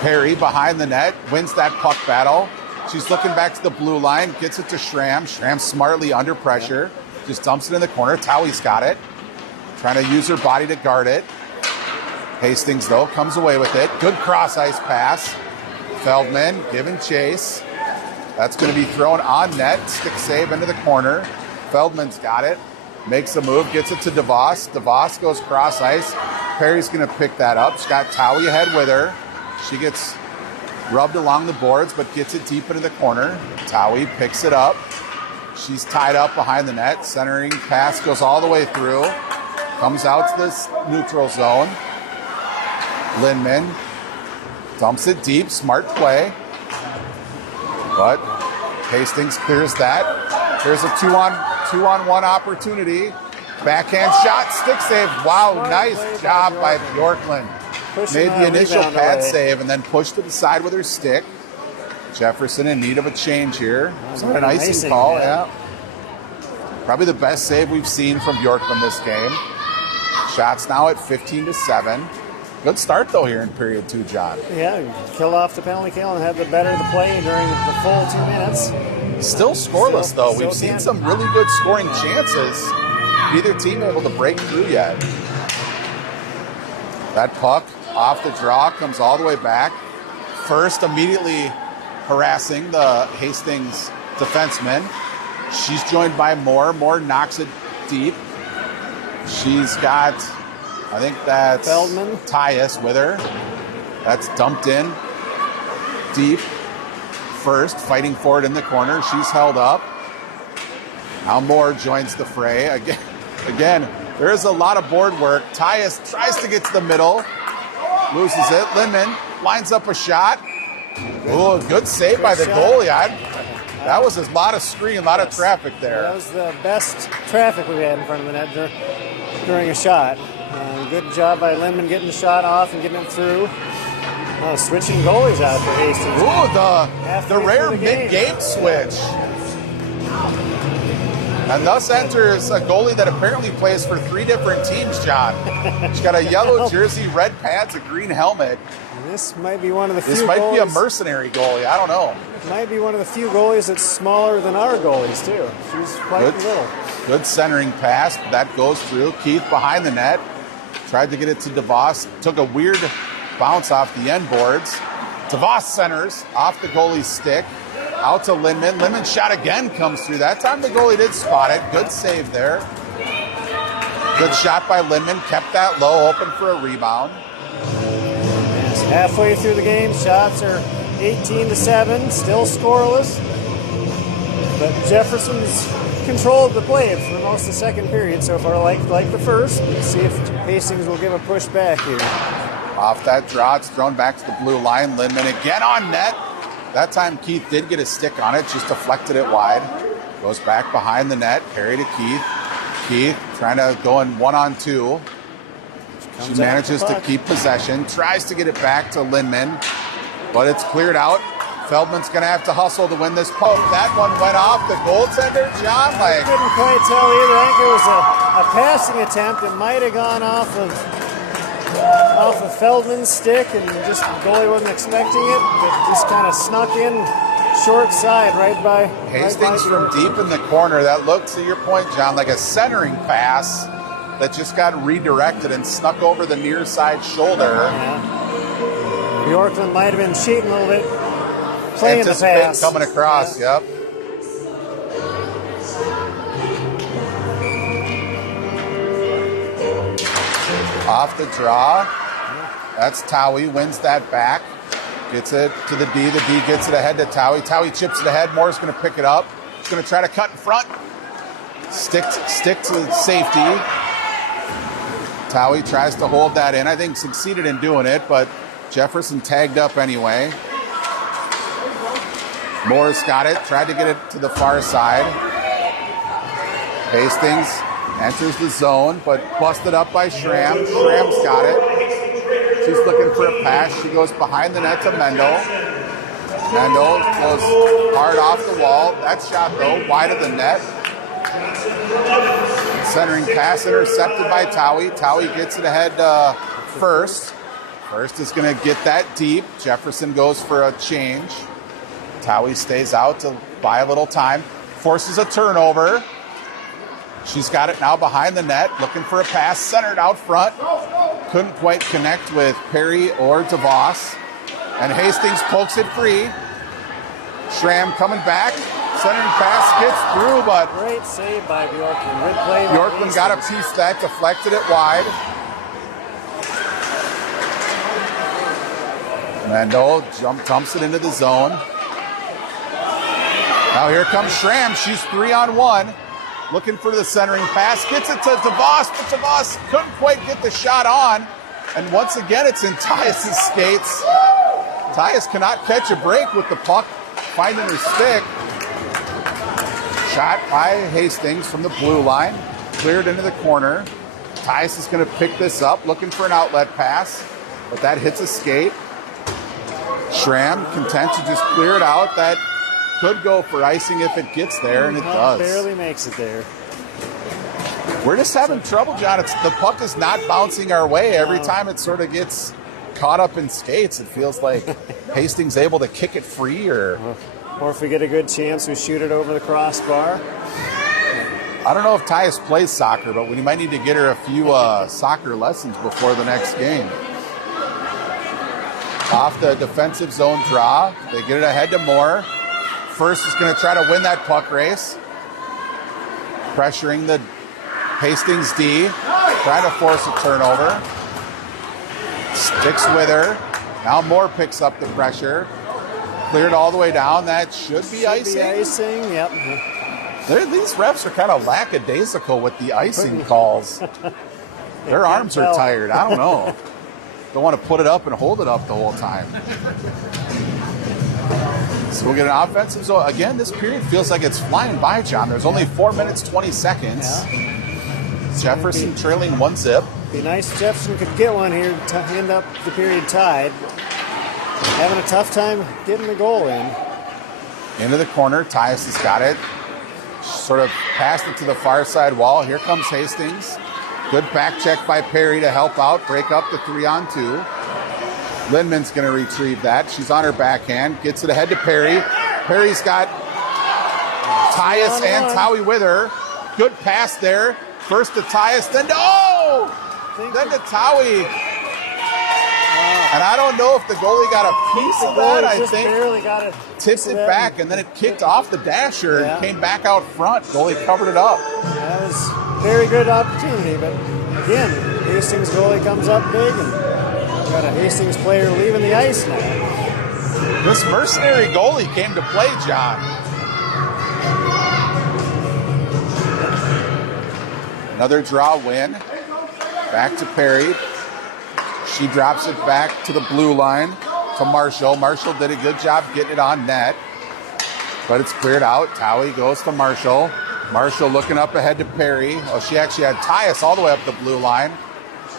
Perry behind the net, wins that puck battle. She's looking back to the blue line, gets it to Schramm. Schramm smartly under pressure, just dumps it in the corner. Towie's got it, trying to use her body to guard it. Hastings, though, comes away with it. Good cross-ice pass. Feldman giving chase. That's going to be thrown on net. Stick save into the corner. Feldman's got it. Makes a move, gets it to DeVos. DeVos goes cross-ice. Perry's going to pick that up. She's got Towie ahead with her. She gets rubbed along the boards, but gets it deep into the corner. Towie picks it up. She's tied up behind the net. Centering pass goes all the way through. Comes out to this neutral zone. Lindman dumps it deep. Smart play. But Hastings clears that. There's a two-on-one opportunity. Backhand shot, stick save. Wow, nice job by Bjorklund. Made the initial pad save and then pushed to the side with her stick. Jefferson in need of a change here. Is that an icing call? Yeah. Probably the best save we've seen from Bjorklund this game. Shots now at 15-7. Good start, though, here in period 2, John. Yeah, killed off the penalty kill and had the better of the play during the full 2 minutes. Still scoreless, though. We've seen some really good scoring chances. Neither team able to break through yet. That puck off the draw comes all the way back. First, immediately harassing the Hastings defenseman. She's joined by Moore. Moore knocks it deep. She's got, I think that's Feldman. Tyus with her. That's dumped in deep. First, fighting for it in the corner. She's held up. Now Moore joins the fray. Again, there is a lot of board work. Tyus tries to get to the middle. Loses it. Lindman lines up a shot. Oh, good save by the goalie. That was a lot of screen, a lot of traffic there. That was the best traffic we had in front of the net during a shot. Good job by Lindman getting the shot off and getting it through. Switching goalies out for Hastings. Ooh, the rare mid-game switch. And thus enters a goalie that apparently plays for 3 different teams, John. She's got a yellow jersey, red pants, a green helmet. This might be one of the few This might goalies, be a mercenary goalie. I don't know. Might be one of the few goalies that's smaller than our goalies, too. She's quite little. Good centering pass. That goes through. Keith behind the net. Tried to get it to DeVos. Took a weird bounce off the end boards. DeVos centers off the goalie's stick. Out to Lindman. Lindman's shot again comes through. That time the goalie did spot it. Good save there. Good shot by Lindman. Kept that low, open for a rebound. Yes, halfway through the game, shots are 18-7, still scoreless. But Jefferson's controlled the play for most of the second period so far, like the first. Let's see if Hastings will give a push back here. Off that draw, it's thrown back to the blue line. Lindman again on net. That time Keith did get a stick on it, just deflected it wide. Goes back behind the net, carry to Keith. Keith trying to go in 1-on-2. She manages to keep possession, tries to get it back to Lindman, but it's cleared out. Feldman's going to have to hustle to win this poke. That one went off the goaltender, John. I couldn't quite tell either. I think it was a passing attempt. It might have gone off of Feldman's stick, and just the goalie wasn't expecting it, but just kind of snuck in short side right by Hastings from deep in the corner. That looked, to your point, John, like a centering pass that just got redirected and snuck over the near side shoulder. Yeah. Bjorklund might have been cheating a little bit, playing the pass. Coming across, yeah. Yep. Off the draw. That's Towie, wins that back. Gets it to the D. The D gets it ahead to Towie. Towie chips it ahead. Moore's going to pick it up. He's going to try to cut in front. Stick to safety. Towie tries to hold that in. I think succeeded in doing it, but Jefferson tagged up anyway. Moore's got it. Tried to get it to the far side. Hastings enters the zone, but busted up by Schramm. Schramm's got it. She's looking for a pass. She goes behind the net to Mendel. Mendel goes hard off the wall. That shot, though, wide of the net. Centering pass intercepted by Towie. Towie gets it ahead first. First is going to get that deep. Jefferson goes for a change. Towie stays out to buy a little time. Forces a turnover. She's got it now behind the net, looking for a pass, centered out front. Couldn't quite connect with Perry or DeVos. And Hastings pokes it free. Schramm coming back. Centering pass gets through, but great save by Bjorklund. Good play by Bjorklund got a piece that, deflected it wide. Mendel dumps it into the zone. Now here comes Schramm. She's 3-on-1. Looking for the centering pass. Gets it to DeVos, but DeVos couldn't quite get the shot on. And once again, it's in Tyus' skates. Tyus cannot catch a break with the puck finding her stick. Shot by Hastings from the blue line. Cleared into the corner. Tyus is going to pick this up, looking for an outlet pass. But that hits a skate. Schramm content to just clear it out. That could go for icing if it gets there, and it does. Barely makes it there. We're just having trouble, John. The puck is not bouncing our way. Every time it sort of gets caught up in skates, it feels like Hastings able to kick it free, or if we get a good chance, we shoot it over the crossbar. I don't know if Tyus plays soccer, but we might need to get her a few soccer lessons before the next game. Off the defensive zone draw, they get it ahead to Moore. First is going to try to win that puck race. Pressuring the Hastings D, trying to force a turnover. Sticks with her. Now Moore picks up the pressure. Cleared all the way down. That should be icing. Yep. These refs are kind of lackadaisical with the icing calls. Their arms are tired. I don't know. Don't want to put it up and hold it up the whole time. So we'll get an offensive zone. Again, this period feels like it's flying by, John. There's only 4 minutes, 20 seconds. Jefferson trailing 1-0. Be nice if Jefferson could get one here to end up the period tied. Having a tough time getting the goal in. Into the corner. Tyus has got it. Sort of passed it to the far side wall. Here comes Hastings. Good back check by Perry to help out. Break up the 3-on-2. Lindman's going to retrieve that. She's on her backhand. Gets it ahead to Perry. Perry's got Tyus and Towie with her. Good pass there. First to Tyus, then to Towie. And I don't know if the goalie got a piece of that. I think barely got it. Tipped it back, and then it kicked off the dasher and came back out front. Goalie covered it up. That was a very good opportunity, but again, Hastings goalie comes up big, and got a Hastings player leaving the ice now. This mercenary goalie came to play, John. Another draw win. Back to Perry. She drops it back to the blue line to Marshall. Marshall did a good job getting it on net, but it's cleared out. Towie goes to Marshall. Marshall looking up ahead to Perry. Oh, she actually had Tyus all the way up the blue line,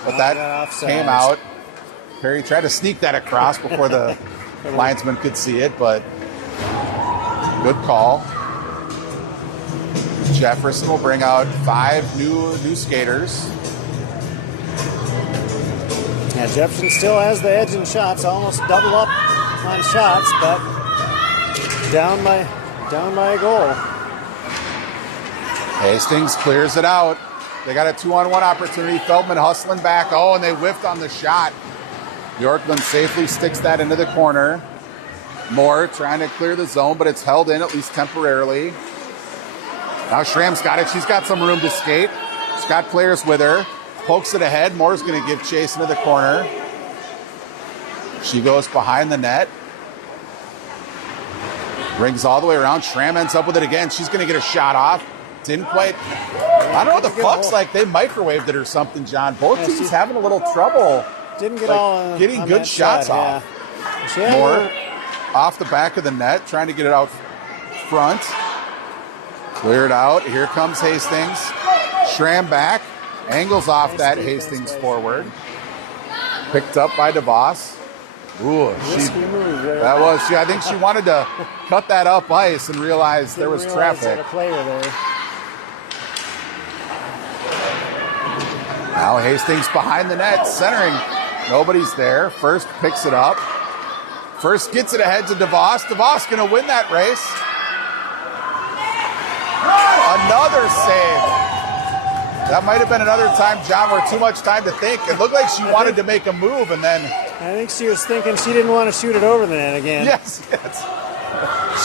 but that came out. Perry tried to sneak that across before the linesman could see it, but good call. Jefferson will bring out 5 new skaters. Yeah, Jefferson still has the edge in shots, almost double up on shots, but down by a goal. Hastings clears it out. They got a 2-on-1 opportunity. Feldman hustling back. Oh, and they whiffed on the shot. Yorkland safely sticks that into the corner. Moore trying to clear the zone, but it's held in at least temporarily. Now Schramm's got it. She's got some room to skate. She's got players with her. Pokes it ahead. Moore's going to give chase into the corner. She goes behind the net. Rings all the way around. Schramm ends up with it again. She's going to get a shot off. Didn't quite. I don't know what the puck's like. They microwaved it or something, John. Both teams having a little trouble. Didn't get all getting good shots off. Yeah. Moore off the back of the net, trying to get it out front. Cleared out. Here comes Hastings. Schramm back. Angles off that Hastings forward. Picked up by DeVos. Ooh, that was. I think she wanted to cut that up ice and realized there was traffic. A player there. Now Hastings behind the net, centering. Nobody's there. First picks it up. First gets it ahead to DeVos. DeVos going to win that race. Another save. That might have been another time, John, where too much time to think. It looked like she wanted to make a move, and then... I think she was thinking she didn't want to shoot it over the net again. Yes.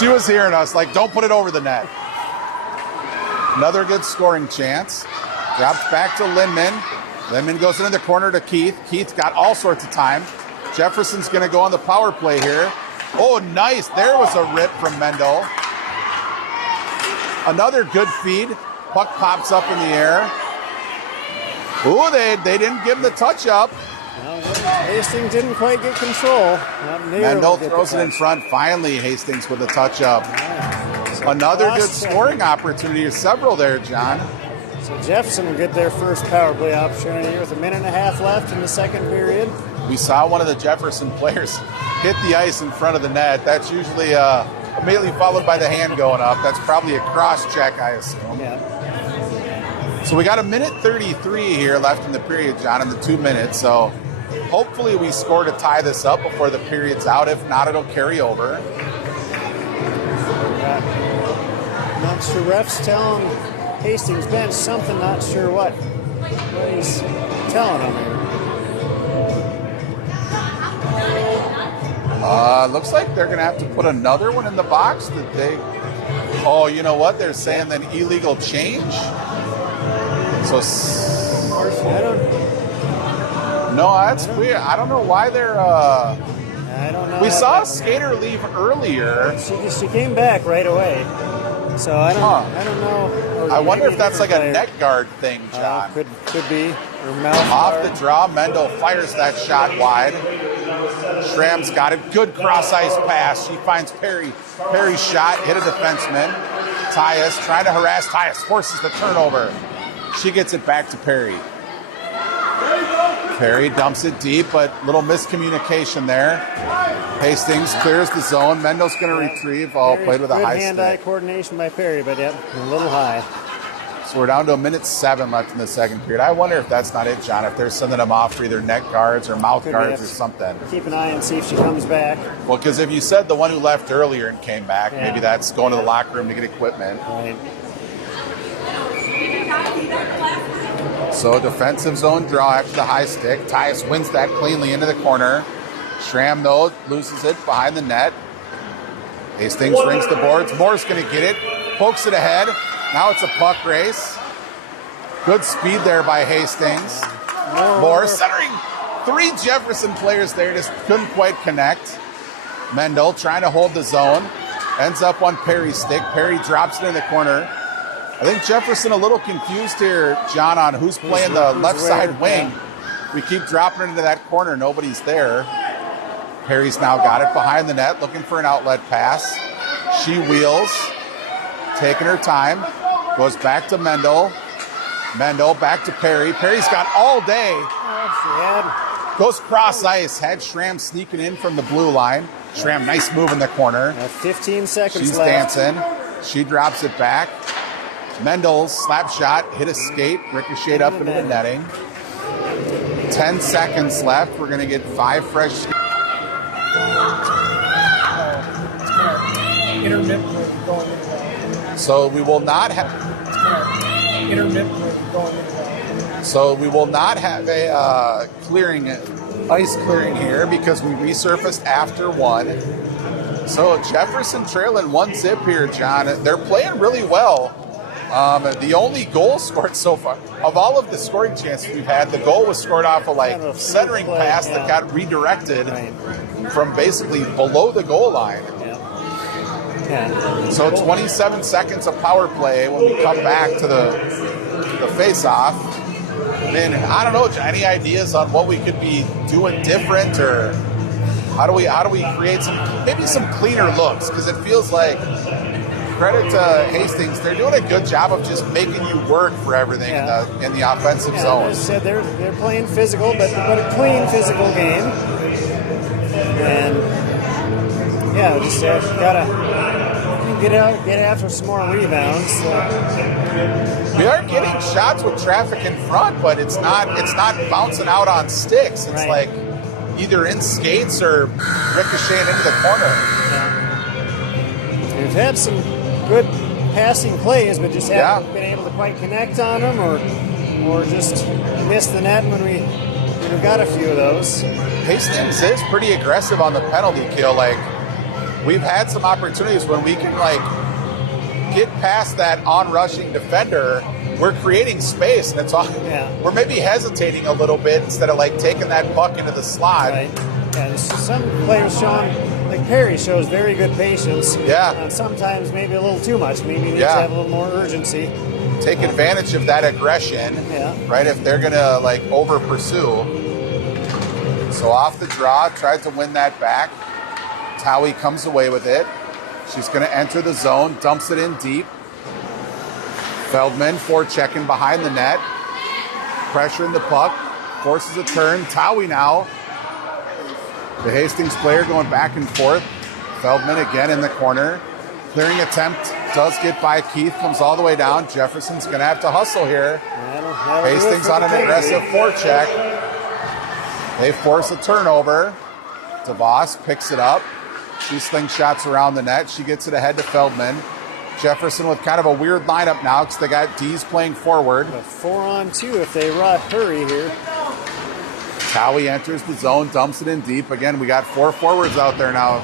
She was hearing us, like, don't put it over the net. Another good scoring chance. Drops back to Lindman. Lindman goes into the corner to Keith. Keith's got all sorts of time. Jefferson's going to go on the power play here. Oh, nice. There was a rip from Mendel. Another good feed. Puck pops up in the air. Ooh, they didn't give him the touch up. Well, Hastings didn't quite get control. Mendel throws it in front. Finally, Hastings with a touch up. Another good scoring opportunity. Several there, John. So Jefferson will get their first power play opportunity with 1.5 minutes left in the second period. We saw one of the Jefferson players hit the ice in front of the net. That's usually immediately followed by the hand going up. That's probably a cross check, I assume. Yeah. So we got 1:33 here left in the period, John, in the 2 minutes. So hopefully we score to tie this up before the period's out. If not, it'll carry over. Not sure. Ref's telling Hastings bench something, not sure what he's telling them here. Looks like they're going to have to put another one in the box. Oh, you know what? They're saying an illegal change. So, no, that's weird. I don't know why they're. I don't know. We saw a skater leave earlier. She came back right away. So I don't know. I wonder if that's like a neck guard thing, John. Could be. Or mouth Off guard. the draw, Mendel fires that shot wide. Schramm's got it. Good cross ice pass. She finds Perry. Perry's shot hit a defenseman. Tyus trying to harass Tyus. Forces the turnover. She gets it back to Perry. Perry dumps it deep, but little miscommunication there. Hastings clears the zone. Mendel's going to retrieve. Oh, played with a high stick. Good hand-eye coordination by Perry, but a little high. So we're down to 1:07 left in the second period. I wonder if that's not it, John, if they're sending them off for either neck guards or mouth guards or something. Keep an eye and see if she comes back. Well, because if you said the one who left earlier and came back, maybe that's going to the locker room to get equipment. Right. So defensive zone draw after the high stick. Tyus wins that cleanly into the corner. Schramm, though, loses it behind the net. Hastings rings the boards. Moore's going to get it. Pokes it ahead. Now it's a puck race. Good speed there by Hastings. Moore centering. 3 Jefferson players there, just couldn't quite connect. Mendel trying to hold the zone. Ends up on Perry's stick. Perry drops it in the corner. I think Jefferson a little confused here, John, on who's playing the left side wing. We keep dropping it into that corner. Nobody's there. Perry's now got it behind the net, looking for an outlet pass. She wheels, taking her time. Goes back to Mendel. Mendel back to Perry. Perry's got all day. Goes cross ice. Had Schramm sneaking in from the blue line. Schramm, nice move in the corner. 15 seconds She's left. dancing. She drops it back. Mendel's slap shot, hit a skate, ricocheted up into the netting. 10 seconds left. We're going to get 5 fresh. Intermittently going in. So we will not have. Intermittently going in. So we will not have a ice clearing here because we resurfaced after 1. So Jefferson trailing 1-0 here, John. They're playing really well. The only goal scored so far, of all of the scoring chances we've had, the goal was scored off a centering pass that got redirected from basically below the goal line. Yeah. So 27 seconds of power play when we come back to the face-off. I mean, I don't know, any ideas on what we could be doing different, or how do we create some cleaner looks? Because it feels like, credit to Hastings, they're doing a good job of just making you work for everything in the offensive zone. As I said, they're playing physical, but a clean physical game. And just gotta get after some more rebounds. We are getting shots with traffic in front, but it's not bouncing out on sticks. It's like either in skates or ricocheting into the corner. We've had some good passing plays, but just haven't been able to quite connect on them, or just miss the net when we've got a few of those. Hastings is pretty aggressive on the penalty kill. Like, we've had some opportunities when we can get past that on-rushing defender. We're creating space, and it's all. We're maybe hesitating a little bit instead of taking that puck into the slot. Right. Yeah, some players like Perry shows very good patience. Yeah. Sometimes maybe a little too much. Maybe needs to have a little more urgency. Take advantage of that aggression. Right, if they're gonna over pursue. So off the draw, tried to win that back. Towie comes away with it. She's going to enter the zone, dumps it in deep. Feldman forechecking behind the net. Pressuring the puck, forces a turn. Towie now. The Hastings player going back and forth. Feldman again in the corner. Clearing attempt does get by Keith, comes all the way down. Jefferson's going to have to hustle here. That'll Hastings on an aggressive forecheck. They force a turnover. DeVos picks it up. She slingshots around the net. She gets it ahead to Feldman. Jefferson with kind of a weird lineup now because they got D's playing forward. A 4-on-2 if they hurry here. Towie enters the zone, dumps it in deep. Again, we got 4 forwards out there now.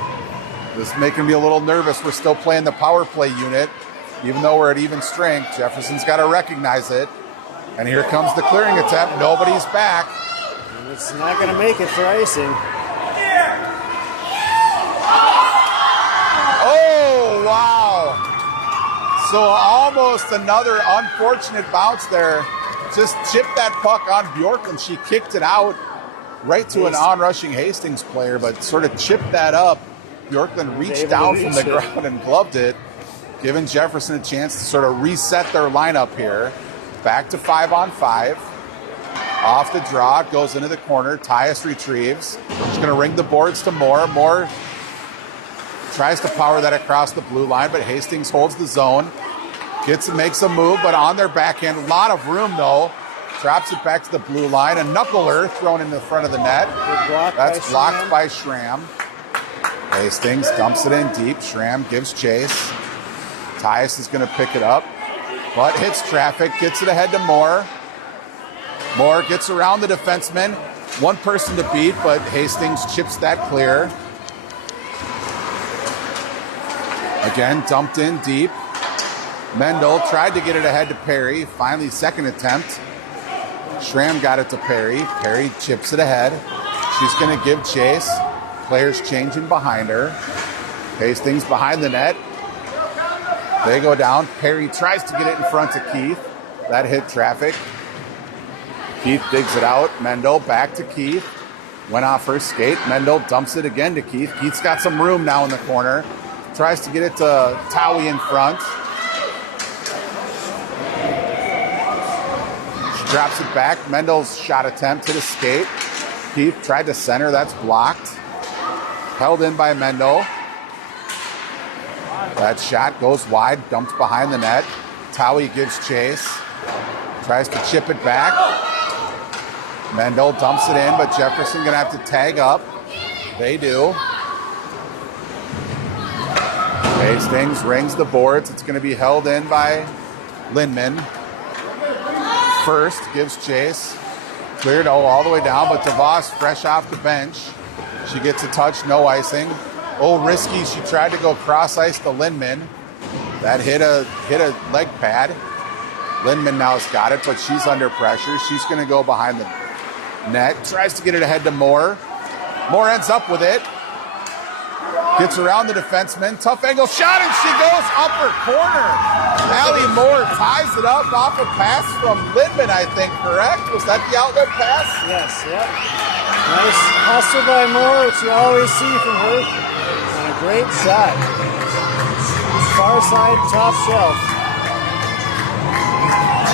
This is making me a little nervous. We're still playing the power play unit. Even though we're at even strength, Jefferson's got to recognize it. And here comes the clearing attempt. Nobody's back. And it's not going to make it for icing. Oh, wow. So almost another unfortunate bounce there. Just chipped that puck on Bjorklund. She kicked it out right to an onrushing Hastings player, but sort of chipped that up. Bjorklund reached down from the ground and gloved it, giving Jefferson a chance to sort of reset their lineup here. Back to 5-on-5. Off the draw, goes into the corner. Tyus retrieves. She's going to ring the boards to Moore. Moore tries to power that across the blue line, but Hastings holds the zone. Makes a move, but on their backhand. A lot of room, though. Drops it back to the blue line. A knuckler thrown in the front of the net. That's blocked by Schramm. Hastings dumps it in deep. Schramm gives chase. Tyus is going to pick it up, but hits traffic. Gets it ahead to Moore. Moore gets around the defenseman. One person to beat, but Hastings chips that clear. Again, dumped in deep. Mendel tried to get it ahead to Perry. Finally, second attempt. Schramm got it to Perry. Perry chips it ahead. She's going to give chase. Players changing behind her. Hastings behind the net. They go down. Perry tries to get it in front to Keith. That hit traffic. Keith digs it out. Mendel back to Keith. Went off her skate. Mendel dumps it again to Keith. Keith's got some room now in the corner. Tries to get it to Towie in front. She drops it back. Mendel's shot attempt hit a skate. Keith tried to center. That's blocked. Held in by Mendel. That shot goes wide, dumped behind the net. Towie gives chase. Tries to chip it back. Mendel dumps it in, but Jefferson going to have to tag up. They do. Hastings rings the boards. It's going to be held in by Lindman. First gives chase. Cleared all the way down, but DeVos fresh off the bench. She gets a touch, no icing. Oh, risky. She tried to go cross ice to Lindman. That hit a leg pad. Lindman now has got it, but she's under pressure. She's going to go behind the net. Tries to get it ahead to Moore. Moore ends up with it. Gets around the defenseman. Tough angle shot, and she goes upper corner. Allie Moore ties it up off a pass from Lindman, I think, correct? Was that the outlet pass? Yes, yep. Nice hustle by Moore, which you always see from her. And a great shot. Far side, top shelf.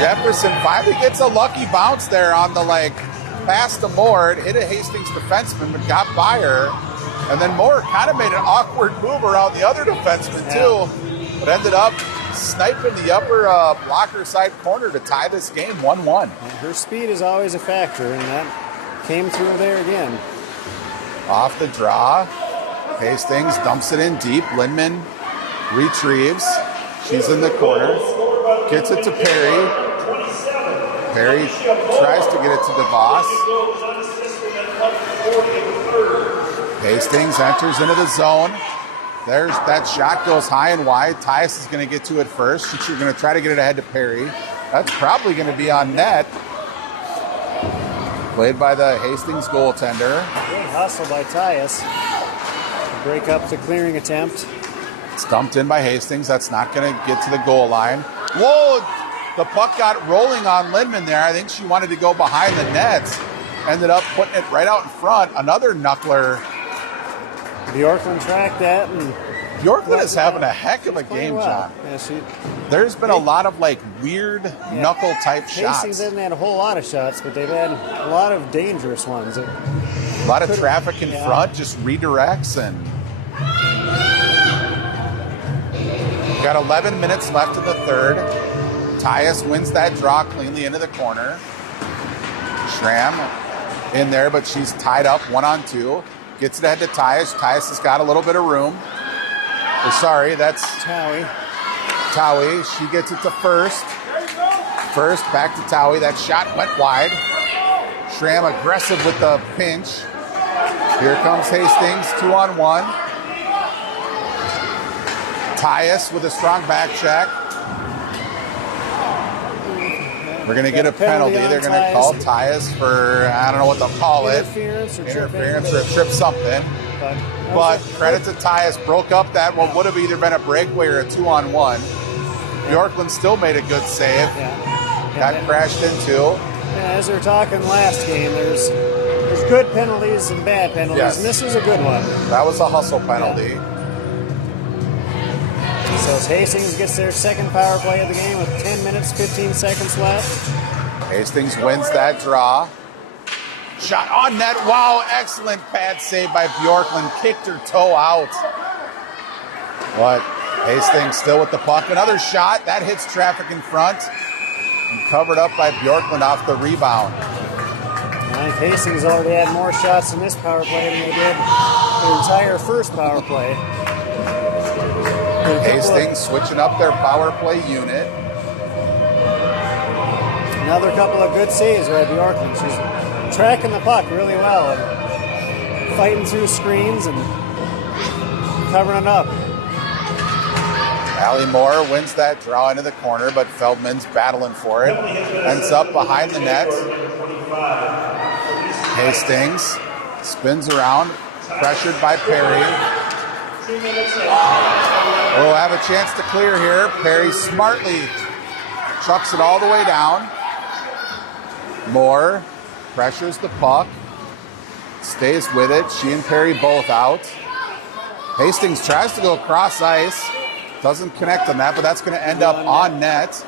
Jefferson finally gets a lucky bounce there on the pass to Moore. It hit a Hastings defenseman, but got by her. And then Moore kind of made an awkward move around the other defenseman, too. But ended up sniping the upper blocker side corner to tie this game 1-1. And her speed is always a factor, and that came through there again. Off the draw. Hastings dumps it in deep. Lindman retrieves. She's in the corner. Gets it to Perry. Perry tries to get it to DeVos. Hastings enters into the zone. There's that shot, goes high and wide. Tyus is going to get to it first. She's going to try to get it ahead to Perry. That's probably going to be on net. Played by the Hastings goaltender. Good hustle by Tyus. Break up the clearing attempt. It's dumped in by Hastings. That's not going to get to the goal line. Whoa! The puck got rolling on Lindman there. I think she wanted to go behind the nets. Ended up putting it right out in front. Another knuckler. Bjorklund tracked that. And Bjorklund is having a heck of a game, John. Yeah, There's been a lot of weird knuckle type shots. Hastings hasn't had a whole lot of shots, but they've had a lot of dangerous ones. A lot of traffic in front, just redirects and got 11 minutes left in the third. Tyus wins that draw cleanly into the corner. Schramm in there, but she's tied up 1-on-2. Gets it ahead to Tyus. Tyus has got a little bit of room. Sorry, that's Towie. Towie. She gets it to First. First, back to Towie. That shot went wide. Schramm aggressive with the pinch. Here comes Hastings, 2-on-1. Tyus with a strong back check. We're going to get a penalty. They're going to call Tyus for, I don't know what they'll call it. Interference or a trip something. But credit to Tyus, broke up that what would have either been a breakaway or a 2-on-1. Bjorklund still made a good save. Got crashed into. Yeah, as we were talking last game, there's good penalties and bad penalties, Yes. and this was a good one. That was a hustle penalty. So as Hastings gets their second power play of the game with 10 minutes, 15 seconds left. Hastings wins that draw. Shot on net. Wow, excellent pad save by Bjorklund. Kicked her toe out. But Hastings still with the puck. Another shot. That hits traffic in front. And covered up by Bjorklund off the rebound. I think Hastings already had more shots in this power play than they did the entire first power play. Hastings switching up their power play unit. Another couple of good saves by Bjorklund. She's tracking the puck really well and fighting through screens and covering it up. Allie Moore wins that draw into the corner, but Feldman's battling for it. Ends up behind the net. Hastings spins around, pressured by Perry. We'll have a chance to clear here. Perry smartly chucks it all the way down. Moore pressures the puck, stays with it. She and Perry both out. Hastings tries to go across ice. Doesn't connect on that, but that's going to end up on net.